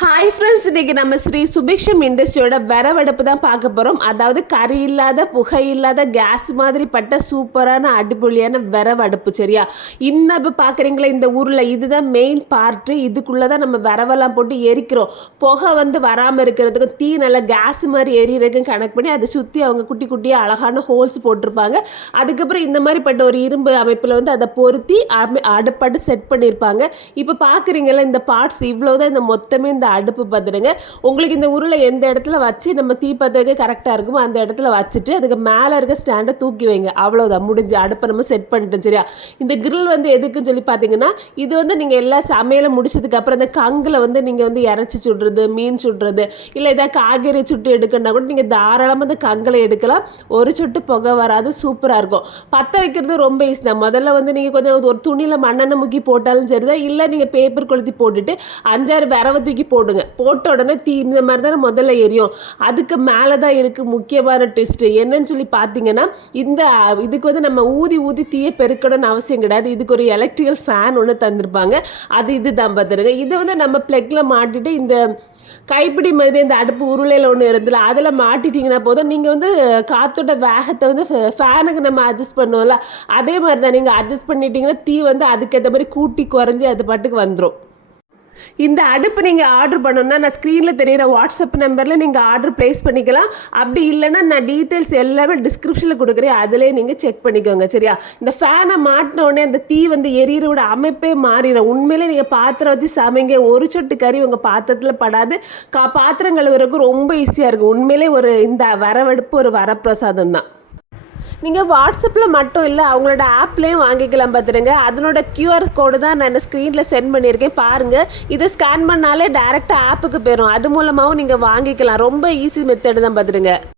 Hi friends, இன்றைக்கி நம்ம ஸ்ரீ சுபிக்ஷம் இண்டஸ்ட்ரியோட விறவடுப்பு தான் பார்க்க போகிறோம். அதாவது கறி இல்லாத புகை இல்லாத கேஸ் மாதிரி பட்ட சூப்பரான அடிப்பொலியான விறவடுப்பு. சரியா, இன்னும் இப்போ பார்க்குறீங்களா இந்த ஊரில் இதுதான் மெயின் பார்ட்டு. இதுக்குள்ளே தான் நம்ம விறவெல்லாம் போட்டு எரிக்கிறோம். புகை வராமல் இருக்கிறதுக்கு தீ நல்லா கேஸ் மாதிரி எரியறதுக்கும் கணக்கு பண்ணி அதை சுற்றி அவங்க குட்டி குட்டியாக அழகான ஹோல்ஸ் போட்டிருப்பாங்க. அதுக்கப்புறம் இந்த மாதிரி பட்ட ஒரு இரும்பு அமைப்பில் அதை பொருத்தி அடுப்பாட்டு செட் பண்ணியிருப்பாங்க. இப்போ பார்க்குறீங்களா இந்த பார்ட்ஸ் இவ்வளோதான். இந்த மொத்தமே இந்த அடுப்பு பார்த்துடுங்க. உங்களுக்கு இந்த உருளை எந்த இடத்துல வச்சு நம்ம தீ பற்ற வைக்க கரெக்டாக இருக்குமோ அந்த இடத்துல வச்சுட்டு அதுக்கு மேலே இருக்க ஸ்டாண்டை தூக்கி வைங்க. அவ்வளோதான், முடிஞ்சு அடுப்பை நம்ம செட் பண்ணிட்டோம். சரியா, இந்த கிரில் எதுக்குன்னு சொல்லி பார்த்தீங்கன்னா, இது நீங்கள் எல்லா சமையலும் முடிச்சதுக்கப்புறம் அந்த கங்கில் நீங்கள் இறச்சி சுடுறது, மீன் சுடுறது, இல்லை ஏதாவது காய்கறி சுட்டு எடுக்கணும்னா கூட நீங்கள் தாராளமாக அந்த கங்கில் எடுக்கலாம். ஒரு சொட்டு புகை வராது, சூப்பராக இருக்கும். பற்ற வைக்கிறது ரொம்ப ஈஸி தான். முதல்ல நீங்கள் கொஞ்சம் ஒரு துணியில் மண்ணெண்ணெய் முக்கி போட்டாலும் சரிதான், இல்லை நீங்கள் பேப்பர் கொளுத்தி போட்டுட்டு 5-6 விரவை தூக்கி போடுங்க. போட்ட உடனே தீ இந்த மாதிரி தானே முதல்ல எரியும். அதுக்கு மேலே தான் இருக்குது முக்கியமான ட்விஸ்ட்டு. என்னன்னு சொல்லி பார்த்தீங்கன்னா, இதுக்கு நம்ம ஊதி ஊதி தீயை பெருக்கணும்னு அவசியம் கிடையாது. இதுக்கு ஒரு எலக்ட்ரிக்கல் ஃபேன் ஒன்று தந்திருப்பாங்க. இது தான் பார்த்துருங்க. இதை நம்ம ப்ளக்கில் மாட்டிட்டு இந்த கைப்பிடி மாதிரி இந்த அடுப்பு உருளையில் ஒன்று இருந்தில்ல, அதில் மாட்டிட்டிங்கன்னா போதும். நீங்கள் காற்றோட வேகத்தை ஃபேனுக்கு நம்ம அட்ஜஸ்ட் பண்ணுவோம்ல, அதே மாதிரி தான் நீங்கள் அட்ஜஸ்ட் பண்ணிட்டீங்கன்னா தீ அதுக்கேற்ற மாதிரி கூட்டி குறைஞ்சி அது பாட்டுக்கு வந்துடும். இந்த அடுப்பு நீங்கள் ஆர்டர் பண்ணணும்னா நான் ஸ்க்ரீனில் தெரிகிற வாட்ஸ்அப் நம்பரில் நீங்கள் ஆர்டர் ப்ளேஸ் பண்ணிக்கலாம். அப்படி இல்லைன்னா நான் டீட்டெயில்ஸ் எல்லாமே டிஸ்கிரிப்ஷனில் கொடுக்குறேன், அதிலே நீங்கள் செக் பண்ணிக்கோங்க. சரியா, இந்த ஃபேனை மாட்டின உடனே அந்த தீ எரியிறோட அமைப்பே மாறிடும். உண்மையிலே நீங்கள் பாத்திரம் வச்சு சமைங்க, ஒரு சொட்டு கறி உங்கள் பாத்திரத்தில் படாது. பாத்திரம் கழுவுறதுக்கு ரொம்ப ஈஸியாக இருக்கும். உண்மையிலே இந்த வரவடுப்பு ஒரு வரப்பிரசாதம் தான். நீங்கள் வாட்ஸ்அப்பில் மட்டும் இல்லை, அவங்களோட ஆப்லேயும் வாங்கிக்கலாம். பார்த்துருங்க, அதனோட QR கோடு தான் நான் ஸ்க்ரீனில் சென்ட் பண்ணியிருக்கேன். பாருங்கள், இதை ஸ்கேன் பண்ணாலே டேரெக்டாக ஆப்புக்கு போயிடும். அது மூலமாகவும் நீங்கள் வாங்கிக்கலாம். ரொம்ப ஈஸி மெத்தடு தான். பார்த்துருங்க.